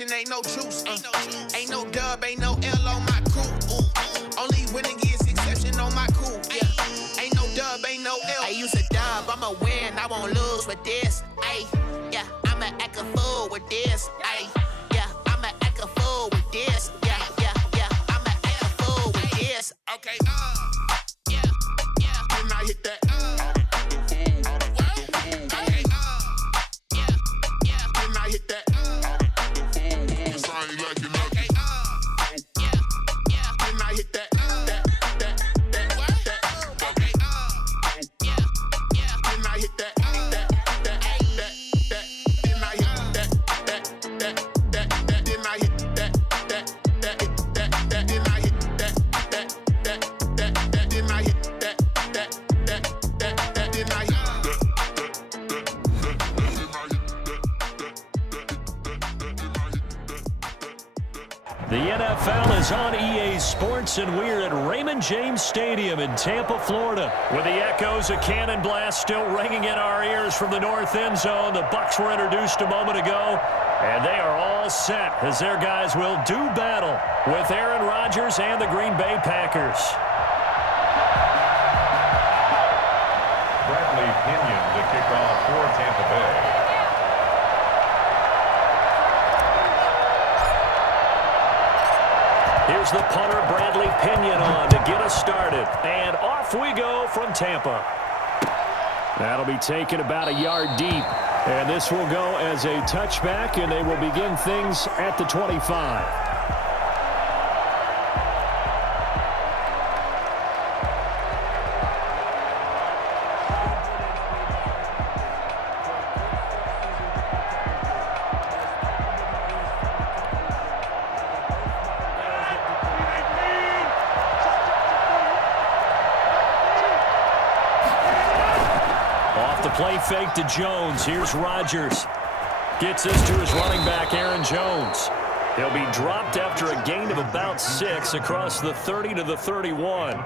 exception, ain't no truce. Ain't no dub, ain't no L on my crew. Only winning is exception on my crew. Yeah. Ain't no dub, ain't no L. I use a dub, I'ma win, I won't lose with this. Ay, yeah, I'ma act a fool with this. Ay, yeah, I'ma act a fool with this. Yeah, I'ma act a fool with this. Okay, yeah, then I hit that. The NFL is on EA Sports, and we're at Raymond James Stadium in Tampa, Florida. With the echoes of Cannon Blast still ringing in our ears from the north end zone, the Bucs were introduced a moment ago, and they are all set as their guys will do battle with Aaron Rodgers and the Green Bay Packers. Bradley Pinion to kick off for Tampa Bay. Here's the punter, Bradley Pinion, on to get us started. And off we go from Tampa. That'll be taken about a yard deep. And this will go as a touchback, and they will begin things at the 25. Play fake to Jones. Here's Rodgers. Gets this to his running back, Aaron Jones. He'll be dropped after a gain of about 6 across the 30 to the 31.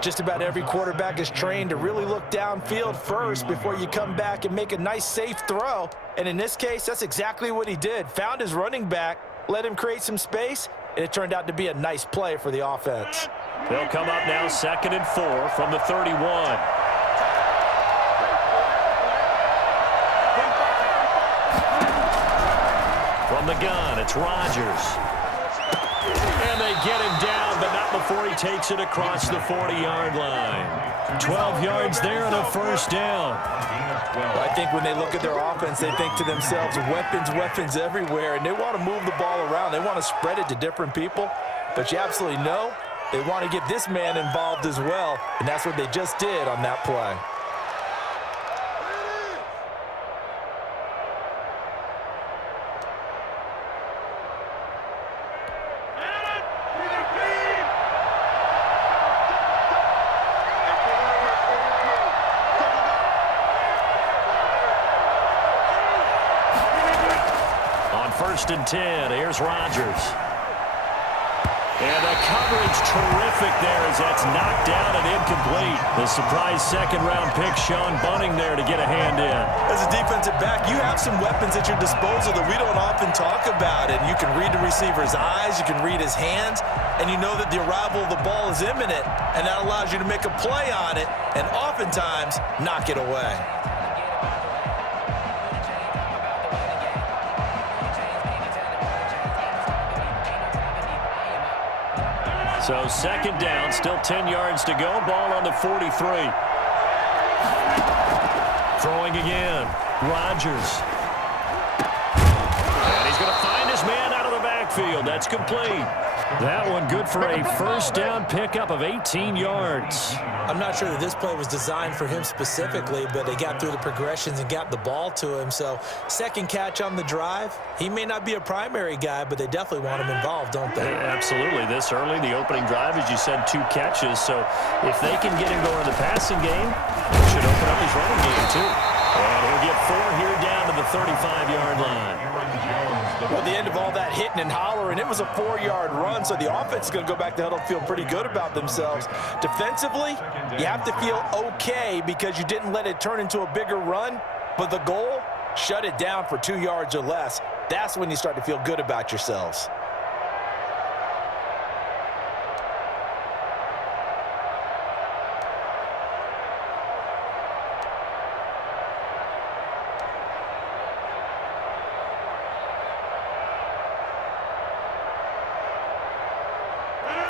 Just about every quarterback is trained to really look downfield first before you come back and make a nice, safe throw. And in this case, that's exactly what he did. Found his running back, let him create some space, and it turned out to be a nice play for the offense. They'll come up now 2nd and 4 from the 31. From the gun, it's Rodgers. And they get him down, but not before he takes it across the 40-yard line. 12 yards there and a first down. Well, I think when they look at their offense, they think to themselves, weapons everywhere, and they want to move the ball around. They want to spread it to different people, but you absolutely know they want to get this man involved as well, and that's what they just did on that play. First and 10. Here's Rodgers. And the coverage terrific there as that's knocked down and incomplete. The surprise second-round pick, Sean Bunting, there to get a hand in. As a defensive back, you have some weapons at your disposal that we don't often talk about. And you can read the receiver's eyes, you can read his hands, and you know that the arrival of the ball is imminent, and that allows you to make a play on it and oftentimes knock it away. So second down, still 10 yards to go. Ball on the 43. Throwing again. Rodgers. And he's going to find his man out of the backfield. That's complete. That one good for a first down pickup of 18 yards. I'm not sure that this play was designed for him specifically, but they got through the progressions and got the ball to him. So second catch on the drive. He may not be a primary guy, but they definitely want him involved, don't they? Yeah, absolutely. This early, the opening drive, as you said, 2 catches. So if they can get him going in the passing game, it should open up his running game too. And he'll get 4 here down to the 35-yard line. Well, the end of all that hitting and hollering, it was a 4-yard run, so the offense is going to go back to huddle and feel pretty good about themselves. Defensively, you have to feel okay because you didn't let it turn into a bigger run, but the goal, shut it down for 2 yards or less. That's when you start to feel good about yourselves.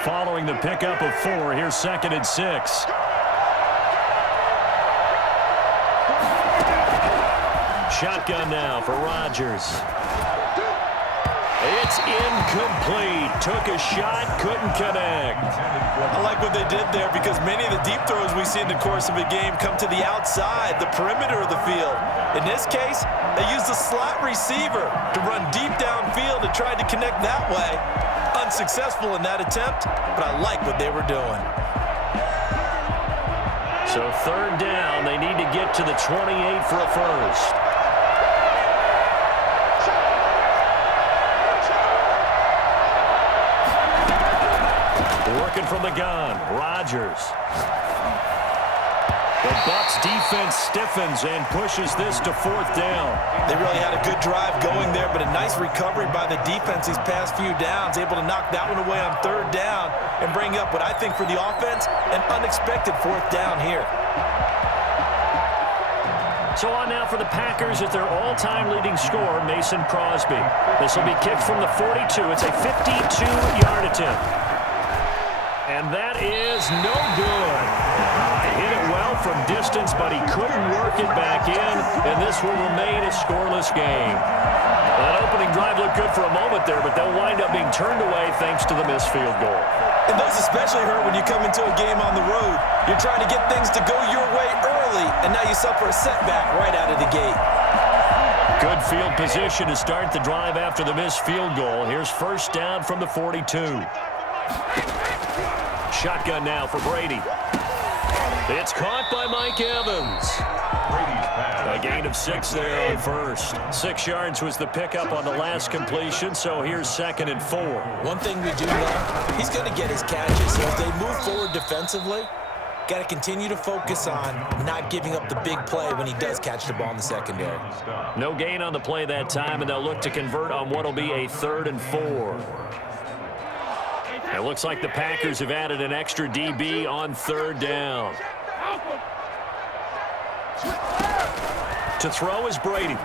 Following the pickup of 4, here's 2nd and 6. Shotgun now for Rodgers. It's incomplete. Took a shot, couldn't connect. I like what they did there because many of the deep throws we see in the course of a game come to the outside, the perimeter of the field. In this case, they used a slot receiver to run deep downfield and tried to connect that way. Unsuccessful in that attempt, but I like what they were doing. So 3rd down, they need to get to the 28 for a first. Working from the gun, Rodgers. The Bucs defense stiffens and pushes this to 4th down. They really had a good drive going there, but a nice recovery by the defense these past few downs, able to knock that one away on 3rd down and bring up what I think for the offense, an unexpected 4th down here. So on now for the Packers at their all-time leading scorer, Mason Crosby. This will be kicked from the 42. It's a 52-yard attempt. And that is no good. Hit it well from distance, but he couldn't work it back in, and this will remain a scoreless game. That opening drive looked good for a moment there, but they'll wind up being turned away thanks to the missed field goal. And those especially hurt when you come into a game on the road. You're trying to get things to go your way early, and now you suffer a setback right out of the gate. Good field position to start the drive after the missed field goal. Here's 1st down from the 42. Shotgun now for Brady. It's caught by Mike Evans. A gain of 6 there on 1st. 6 yards was the pickup on the last completion, so here's 2nd and 4. One thing we do know, he's going to get his catches. So if they move forward defensively, got to continue to focus on not giving up the big play when he does catch the ball in the secondary. No gain on the play that time, and they'll look to convert on what will be a 3rd and 4. It looks like the Packers have added an extra DB on 3rd down. To throw is Brady.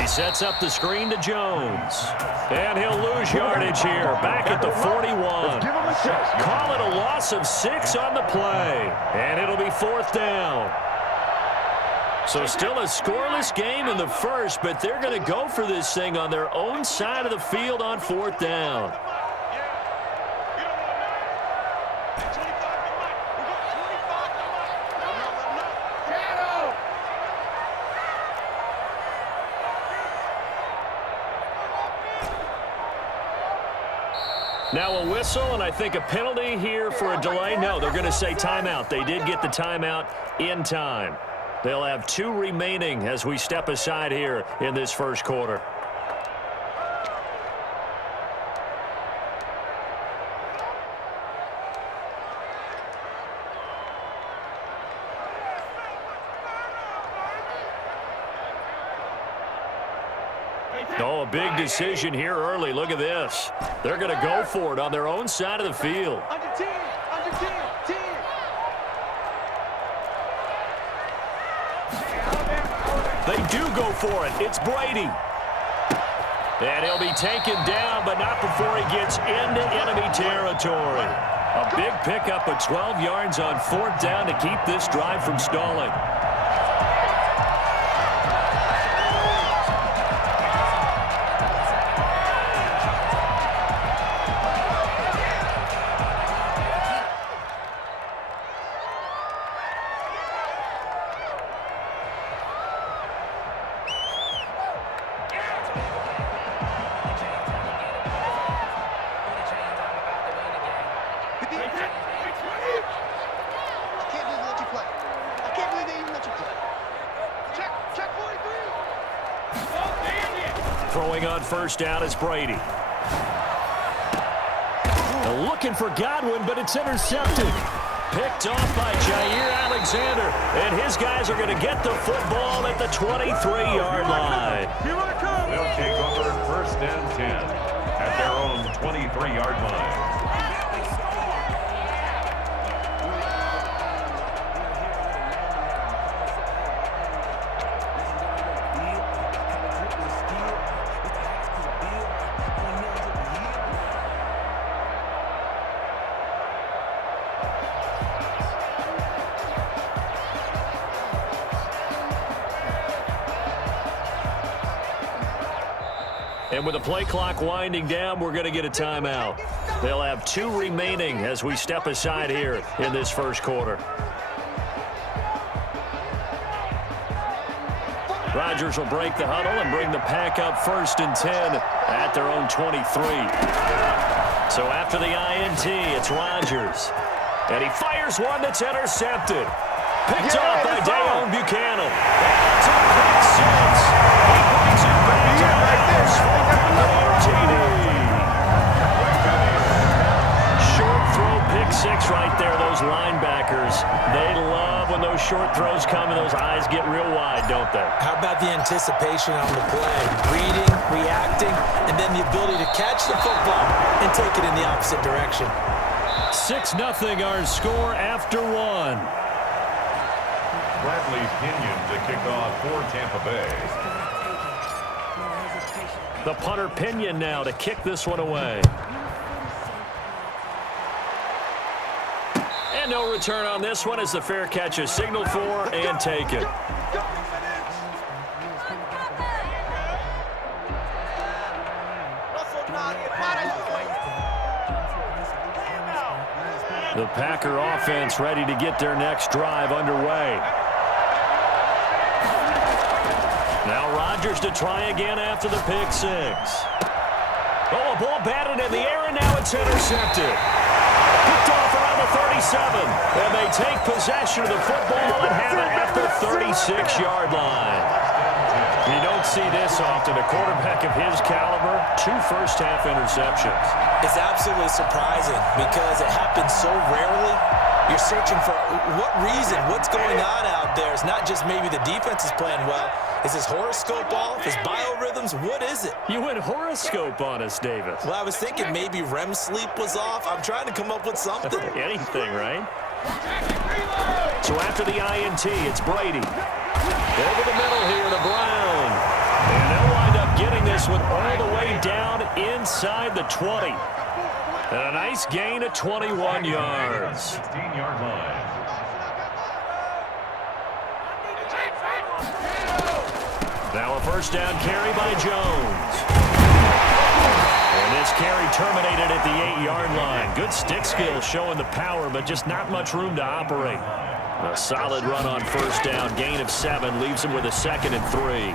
He sets up the screen to Jones. And he'll lose yardage here. Back at the 41. Call it a loss of 6 on the play. And it'll be 4th down. So still a scoreless game in the first, but they're going to go for this thing on their own side of the field on 4th down. Now a whistle, and I think a penalty here for a delay. No, they're going to say timeout. They did get the timeout in time. They'll have 2 remaining as we step aside here in this first quarter. Oh, a big decision here early. Look at this. They're going to go for it on their own side of the field. Under 10, under 10, 10. They do go for it. It's Brady. And he'll be taken down, but not before he gets into enemy territory. A big pickup of 12 yards on 4th down to keep this drive from stalling. Throwing on 1st down is Brady. Looking for Godwin, but it's intercepted. Picked off by Jair Alexander, and his guys are going to get the football at the 23-yard line. take over first and 10 at their own 23-yard line. And with the play clock winding down, we're going to get a timeout. They'll have 2 remaining as we step aside here in this first quarter. Rodgers will break the huddle and bring the Pack up first and 10 at their own 23. So after the INT, it's Rodgers. And he fires one that's intercepted. Picked off by Deone Bucannon. That's a pick six. He brings it back to the house for TD. Short throw pick six right there. Those linebackers, they love when those short throws come and those eyes get real wide, don't they? How about the anticipation on the play? Reading, reacting, and then the ability to catch the football and take it in the opposite direction. 6-0 our score after one. Bradley Pinion to kick off for Tampa Bay. The punter Pinion now to kick this one away. And no return on this one as the fair catch is signaled for and taken. The Packer offense ready to get their next drive underway. Now Rodgers to try again after the pick six. Oh, a ball batted in the air, and now it's intercepted. Picked off around the 37. And they take possession of the football and have it at the 36-yard line. You don't see this often. A quarterback of his caliber, 2 first-half interceptions. It's absolutely surprising because it happens so rarely. You're searching for what reason, what's going on out there. It's not just maybe the defense is playing well. Is his horoscope off? His biorhythms? What is it? You went horoscope on us, Davis. Well, I was thinking maybe REM sleep was off. I'm trying to come up with something. Anything, right? So after the INT, it's Brady. Over the middle here to Brown. And they'll wind up getting this one all the way down inside the 20. And a nice gain of 21 yards. 16-yard line. Now a first down carry by Jones. And this carry terminated at the 8-yard line. Good stick skill showing the power, but just not much room to operate. A solid run on first down. Gain of 7 leaves him with a 2nd and 3. And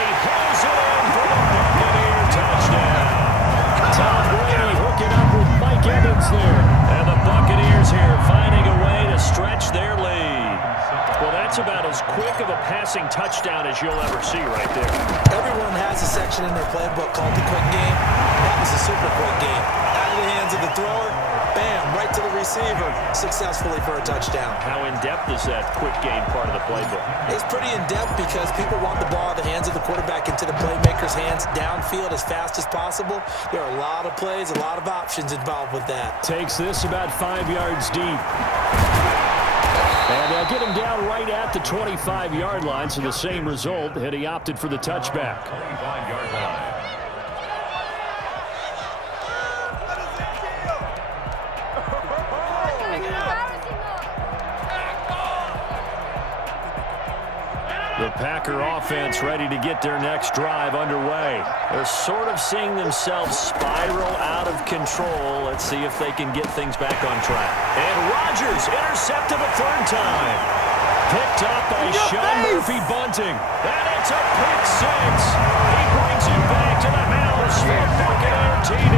he pulls it in for the Buccaneer touchdown. Tom Brady hooking up with Mike Evans there. And the Buccaneers here finding a way to stretch their lead. Well, that's about as quick of a passing touchdown as you'll ever see right there. Everyone has a section in their playbook called the quick game. That was a super quick game. Out of the hands of the thrower, bam, right to the receiver, successfully for a touchdown. How in-depth is that quick game part of the playbook? It's pretty in-depth because people want the ball in the hands of the quarterback into the playmaker's hands downfield as fast as possible. There are a lot of plays, a lot of options involved with that. Takes this about 5 yards deep. And they'll get him down right at the 25-yard line, so the same result had he opted for the touchback. 25-yard line. The Packer offense ready to get their next drive underway. They're sort of seeing themselves spiral out of control. Let's see if they can get things back on track. And Rodgers intercepted a 3rd time. Picked up by Sean Murphy Bunting. And it's a pick six. He brings it back to the house for Buccaneer TD.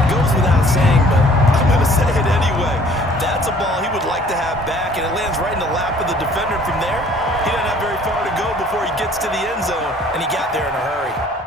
It goes without saying, but I'm going to say it anyway. That's a ball he would like to have back, and it lands right in the lap of the defender. From there, he doesn't have very far to go before he gets to the end zone, and he got there in a hurry.